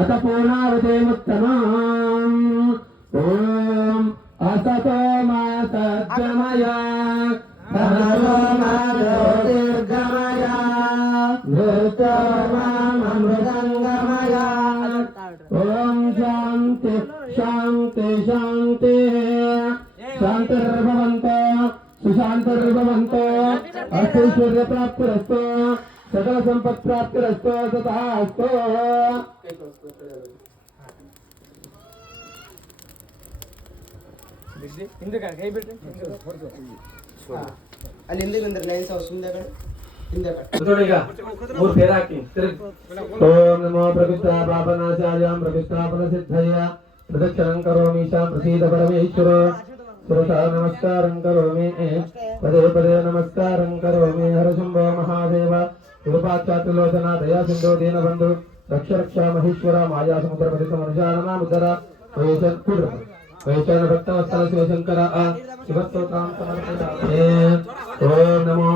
अत पूर्णावते मुत्तमाम् ओम असतो मा सज्जमय तमसो मा ज्योतिर्गमय मृत्यो मामृतङ्गमय ओम शान्ति शान्ति शान्ति शान्तिर्भवन्तु सुशान्तिर्भवन्तु अर्थैश्वर्यप्राप्तिरस्तु सकल संपत् प्राप्तिरस्तु तथास्तु ಹಿಂದೆ ಕೈ ಬಿಡ್ರಿ ಅಲ್ಲಿ ಹಿಂದೆ ಬಂದ್ರೆ ಲೈನ್ಸ್ ಸುಮ್ಮನೆ ಕಡೆ ಹಿಂದೆ ಈಗ ಮೂರು ಫೇರ್ ಹಾಕಿ ಓಂ ನಮೋ ಪ್ರವಿತ್ರ ಪಾಪನಾಶಾಯಾಂ ಪ್ರವಿತ್ರಾಪನ ಸಿದ್ಧಯ ಪ್ರದಕ್ಷಿಣಂ ಕರೋಮಿ ಶಾಂ ಪ್ರಸೀದ ಪರಮೇಶ್ವರ ಸುರತಾ ನಮಸ್ಕಾರಂ ಕರೋಮಿ ಪದೇ ಪದೇ ನಮಸ್ಕಾರಂ ಕರೋಮಿ ಹರಶಂಭೋ ಮಹಾದೇವ ರೂಪಾಚಾತುಲೋಚನ ದಯಾ ಸಿಂಧೋ ದೀನಬಂಧು ರಕ್ಷ ರಕ್ಷಾ ಮಹೇಶ್ವರ ಮಾಯಾ ಸಮುದ್ರ ಪತಿತ ಮನುಷ್ಯಾನನಾಮುದ್ಧರ वैष्णव भक्तवत्सल शिवशंकर शिवस्तोत्रां समर्पयामि ओम नमो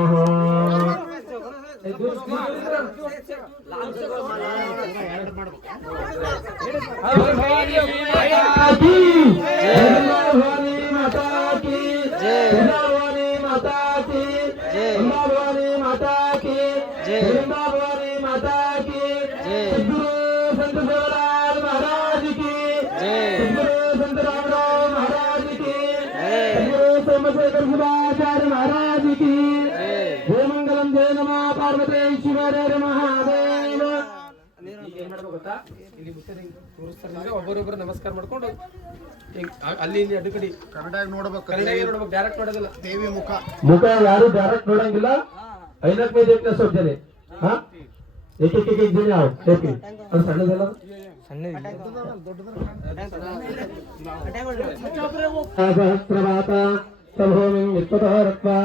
महाराज की जय मंगलम जय नमः पार्वतीश्वर महादेव ಏನ್ ಮಾಡ್ಬೇಕು ಗೊತ್ತಾ ಇಲ್ಲಿ ಮುತ್ತರಿಗೆ ಒಬ್ಬರೊಬ್ಬರು ನಮಸ್ಕಾರ ಮಾಡ್ಕೊಂಡು ಅಲ್ಲಿ ಇಲ್ಲಿ ಅಡ್ಡು ಕಡೆ ಕನ್ನಡ ನೋಡ್ಬೇಕು ಡೈರೆಕ್ಟ್ ನೋಡೋದಿಲ್ಲ ದೇವಿ ಮುಖ ಯಾರು ಡೈರೆಕ್ಟ್ ನೋಡಂಗಿಲ್ಲ ಐನಕ್ में देखना सब जने हां एक एक जने आओ देखी ಅದು ಸಣ್ಣದಲ್ಲ सहस्रवात सभूमिं वित्ततो रत्वा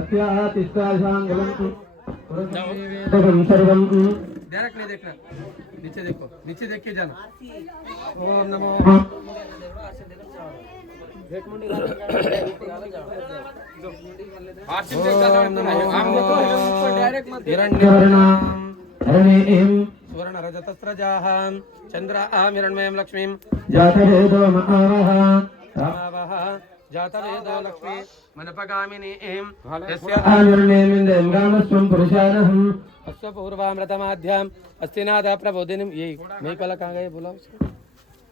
अस्याः तिस्राशांगलं सर्वं डायरेक्ट नहीं देखना नीचे देख के जाना ओम नमो सुवर्ण रजतस्रजाः चंद्र हिरण्मयं लक्ष्मीं जातवेदो महावः जातवेदो लक्ष्मी मनपगामिनी यस्यानिर्णयमिन्दं गामस्वं पुरुषानहम् अश्वपूर्वामृतमाध्याम् अस्तिनादा प्रबोधिनीं ये मैं कल कहाँ गए बोला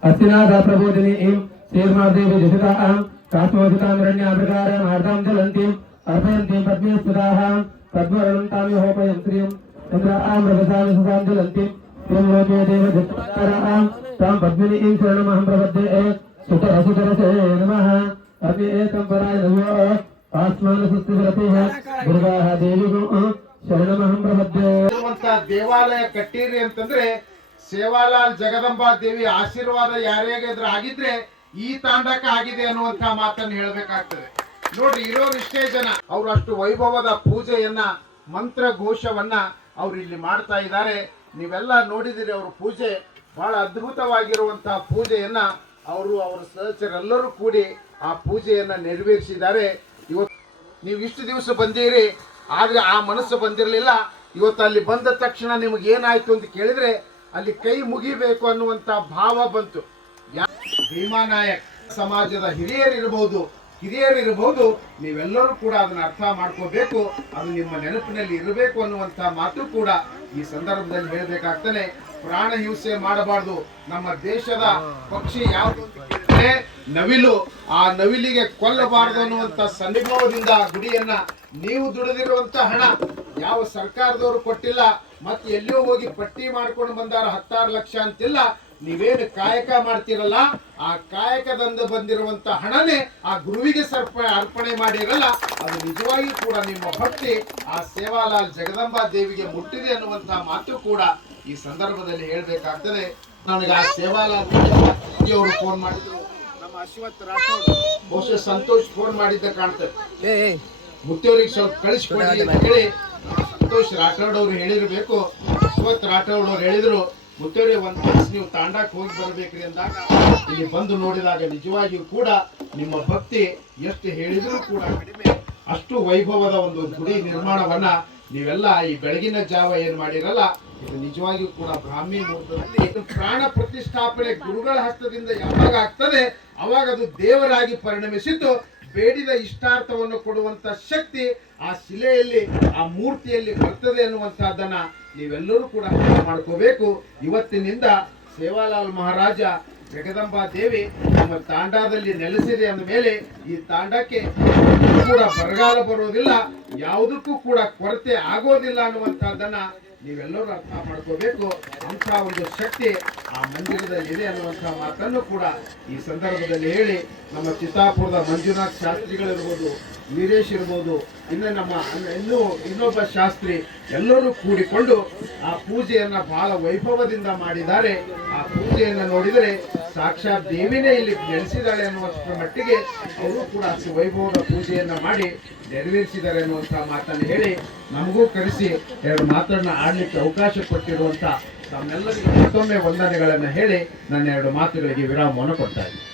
अस्तिनादा प्रबोधिनीं श्रीर्मादेवी दिशतां कास्मोदितामिरण्याप्रकारां हार्दां ज्वलन्तीं अर्पयन्तीं पद्मेस्पदाः पद्मवर्णं तां होपयं श्रियं चन्द्रां रजसां सुसां ज्वलन्तीं त्वं लोके देवदत्तारां तां पद्मिनीं शरणमहं प्रपद्ये सुतरसुतरसे नमः अति एकं पराय नमो आस्मानसुस्तिव्रतिः दुर्गाः देवीगो शरणमहं प्रपद्ये ದೇವಾಲಯ ಕಟ್ಟಿರಿ ಅಂತಂದ್ರೆ ಸೇವಾಲಾಲ್ ಜಗದಂಬಾ ದೇವಿ ಆಶೀರ್ವಾದ ಯಾರಿಗಾದ್ರೂ ಆಗಿದ್ರೆ ಈ ತಾಂಡಕ ಆಗಿದೆ ಅನ್ನುವಂತ ಮಾತನ್ನು ಹೇಳಬೇಕಾಗ್ತದೆ. ನೋಡ್ರಿ ಇರೋರಿಷ್ಟೇ ಜನ, ಅವರು ಅಷ್ಟು ವೈಭವದ ಪೂಜೆಯನ್ನ ಮಂತ್ರ ಘೋಷವನ್ನ ಅವ್ರು ಇಲ್ಲಿ ಮಾಡ್ತಾ ಇದ್ದಾರೆ. ನೀವೆಲ್ಲ ನೋಡಿದಿರಿ ಅವ್ರ ಪೂಜೆ ಬಹಳ ಅದ್ಭುತವಾಗಿರುವಂತಹ ಪೂಜೆಯನ್ನ ಅವರು ಅವರ ಸಹಚರೆಲ್ಲರೂ ಕೂಡಿ ಆ ಪೂಜೆಯನ್ನ ನೆರವೇರಿಸಿದ್ದಾರೆ. ಇವತ್ತು ನೀವು ಇಷ್ಟು ದಿವಸ ಬಂದಿರಿ, ಆದ್ರೆ ಆ ಮನಸ್ಸು ಬಂದಿರಲಿಲ್ಲ. ಇವತ್ತು ಅಲ್ಲಿ ಬಂದ ತಕ್ಷಣ ನಿಮಗೆ ಏನಾಯ್ತು ಅಂತ ಕೇಳಿದ್ರೆ ಅಲ್ಲಿ ಕೈ ಮುಗಿಬೇಕು ಅನ್ನುವಂತ ಭಾವ ಬಂತು. ಭೀಮಾನಾಯಕ್ ಸಮಾಜದ ಹಿರಿಯರಿರಬಹುದು, ಹಿರಿಯರು ಇರಬಹುದು, ನೀವೆಲ್ಲರೂ ಕೂಡ ಅದನ್ನ ಅರ್ಥ ಮಾಡ್ಕೋಬೇಕು, ಅದು ನಿಮ್ಮ ನೆನಪಿನಲ್ಲಿ ಇರಬೇಕು ಅನ್ನುವಂತ ಮಾತು ಕೂಡ ಈ ಸಂದರ್ಭದಲ್ಲಿ ಹೇಳಬೇಕಾಗ್ತಾನೆ. ಪ್ರಾಣ ಹಿಂಸೆ ಮಾಡಬಾರ್ದು. ನಮ್ಮ ದೇಶದ ಪಕ್ಷಿ ಯಾವುದು ಅಂತ ಕೇಳಿದ್ರೆ ನವಿಲು. ಆ ನವಿಲಿಗೆ ಕೊಲ್ಲಬಾರದು ಅನ್ನುವಂತ ಸನ್ನಿಭಾವದಿಂದ ಗುಡಿಯನ್ನ ನೀವು ದುಡಿದಿರುವಂತ ಹಣ ಯಾವ ಸರ್ಕಾರದವರು ಕೊಟ್ಟಿಲ್ಲ, ಮತ್ತೆ ಎಲ್ಲಿಯೋ ಹೋಗಿ ಪಟ್ಟಿ ಮಾಡ್ಕೊಂಡು ಬಂದಾರ 16 ಲಕ್ಷ ಅಂತಿಲ್ಲ. ನೀವೇನು ಕಾಯಕ ಮಾಡ್ತಿರಲ್ಲ, ಆ ಕಾಯಕದಿಂದ ಬಂದಿರುವಂತ ಹಣನೇ ಆ ಗುರುವಿಗೆ ಅರ್ಪಣೆ ಮಾಡಿರಲ್ಲ, ಅದು ನಿಜವಾಗಿಯೂ ಕೂಡ ನಿಮ್ಮ ಭಕ್ತಿ ಆ ಸೇವಾಲಾಲ್ ಜಗದಂಬಾ ದೇವಿಗೆ ಮುಟ್ಟಿದೆ ಅನ್ನುವಂತ ಮಾತು ಕೂಡ ಈ ಸಂದರ್ಭದಲ್ಲಿ ಹೇಳ್ಬೇಕಾಗ್ತದೆ. ನನಗೆ ಆ ಸೇವಾಲಾಲ್ ಅವರು ಫೋನ್ ಮಾಡಿದ್ರು, ನಮ್ಮ ಅಶ್ವಥ್ ರಾಠೋಡ್ ಬಹುಶಃ ಸಂತೋಷ್ ಫೋನ್ ಮಾಡಿದ್ದ ಕಾಣ್ತದೆ, ಮುತ್ತೇವ್ರಿಗೆ ಸ್ವಲ್ಪ ಕಳಿಸ್ಕೊಡಿ ಅಂತ ಹೇಳಿ ಸಂತೋಷ್ ರಾಠೋಡ್ ಅವರು ಹೇಳಿರ್ಬೇಕು. ಅಶ್ವಥ್ ರಾಠೋಡ್ ಅವರು ಹೇಳಿದ್ರು, ಮುತ್ತೇವ್ರಿಗೆ ಒಂದ್ ದಿವಸ ನೀವು ತಾಂಡಾಕ್ ಹೋಗಿ ಬರ್ಬೇಕ್ರಿ ಅಂದಾಗ ಇಲ್ಲಿ ಬಂದು ನೋಡಿದಾಗ ನಿಜವಾಗಿಯೂ ಕೂಡ ನಿಮ್ಮ ಭಕ್ತಿ ಎಷ್ಟು ಹೇಳಿದ್ರು ಕೂಡ ಕಡಿಮೆ. ಅಷ್ಟು ವೈಭವದ ಒಂದು ಗುಡಿ ನಿರ್ಮಾಣವನ್ನ ನೀವೆಲ್ಲ ಈ ಬೆಳಗಿನ ಜಾವ ಏನ್ ಮಾಡಿರಲ್ಲ, ಇದು ನಿಜವಾಗಿಯೂ ಕೂಡ ಬ್ರಾಹ್ಮಿ ಮುಹೂರ್ತದಲ್ಲಿ ಪ್ರಾಣ ಪ್ರತಿಷ್ಠಾಪನೆ ಗುರುಗಳ ಹಸ್ತದಿಂದ ಯಾವಾಗ ಆಗ್ತದೆ ಅವಾಗ ಅದು ದೇವರಾಗಿ ಪರಿಣಮಿಸಿದ್ದು ಬೇಡಿದ ಇಷ್ಟಾರ್ಥವನ್ನು ಕೊಡುವಂತ ಶಕ್ತಿ ಆ ಶಿಲೆಯಲ್ಲಿ ಆ ಮೂರ್ತಿಯಲ್ಲಿ ಬರ್ತದೆ ಅನ್ನುವಂತಹದ್ದನ್ನ ನೀವೆಲ್ಲರೂ ಕೂಡ ಅರ್ಥ ಮಾಡ್ಕೋಬೇಕು. ಇವತ್ತಿನಿಂದ ಸೇವಾಲಾಲ್ ಮಹಾರಾಜ ಜಗದಂಬಾ ದೇವಿ ನಮ್ಮ ತಾಂಡಾದಲ್ಲಿ ನೆಲೆಸಿದೆ ಅಂದ ಮೇಲೆ ಈ ತಾಂಡಕ್ಕೆ ಕೂಡ ಬರಗಾಲ ಬರೋದಿಲ್ಲ, ಯಾವುದಕ್ಕೂ ಕೂಡ ಕೊರತೆ ಆಗೋದಿಲ್ಲ ಅನ್ನುವಂತಹದ್ದನ್ನ ನೀವೆಲ್ಲರೂ ಅರ್ಥ ಮಾಡ್ಕೋಬೇಕು. ಅಂತ ಒಂದು ಶಕ್ತಿ ಆ ಮಂದಿರದಲ್ಲಿ ಇದೆ ಅನ್ನುವಂತಹ ಮಾತನ್ನು ಕೂಡ ಈ ಸಂದರ್ಭದಲ್ಲಿ ಹೇಳಿ, ನಮ್ಮ ಚಿತ್ತಾಪುರದ ಮಂಜುನಾಥ್ ಶಾಸ್ತ್ರಿಗಳಿರ್ಬೋದು, ವೀರೇಶ್ ಇರ್ಬೋದು, ಇನ್ನೊಬ್ಬ ಶಾಸ್ತ್ರಿ ಎಲ್ಲರೂ ಕೂಡಿಕೊಂಡು ಆ ಪೂಜೆಯನ್ನ ಬಹಳ ವೈಭವದಿಂದ ಮಾಡಿದ್ದಾರೆ. ಆ ಪೂಜೆಯನ್ನ ನೋಡಿದರೆ ಸಾಕ್ಷಾತ್ ದೇವಿನೇ ಇಲ್ಲಿ ನೆಲೆಸಿದ್ದಾಳೆ ಅನ್ನುವಷ್ಟರ ಮಟ್ಟಿಗೆ ಅವರು ಕೂಡ ಅಷ್ಟು ವೈಭವದ ಪೂಜೆಯನ್ನ ಮಾಡಿ ನೆರವೇರಿಸಿದ್ದಾರೆ ಅನ್ನುವಂತಹ ಮಾತನ್ನು ಹೇಳಿ, ನಮಗೂ ಕರೆಸಿ 2 ಮಾತನ್ನ ಆಡ್ಲಿಕ್ಕೆ ಅವಕಾಶ ಕೊಟ್ಟಿರುವಂತ ತಮ್ಮೆಲ್ಲರಿಗೂ ಮತ್ತೊಮ್ಮೆ ವಂದನೆಗಳನ್ನ ಹೇಳಿ ನನ್ನ 2 ಮಾತುಗಳಿಗೆ ವಿರಾಮವನ್ನು ಕೊಡ್ತಾ ಇದ್ದೀನಿ.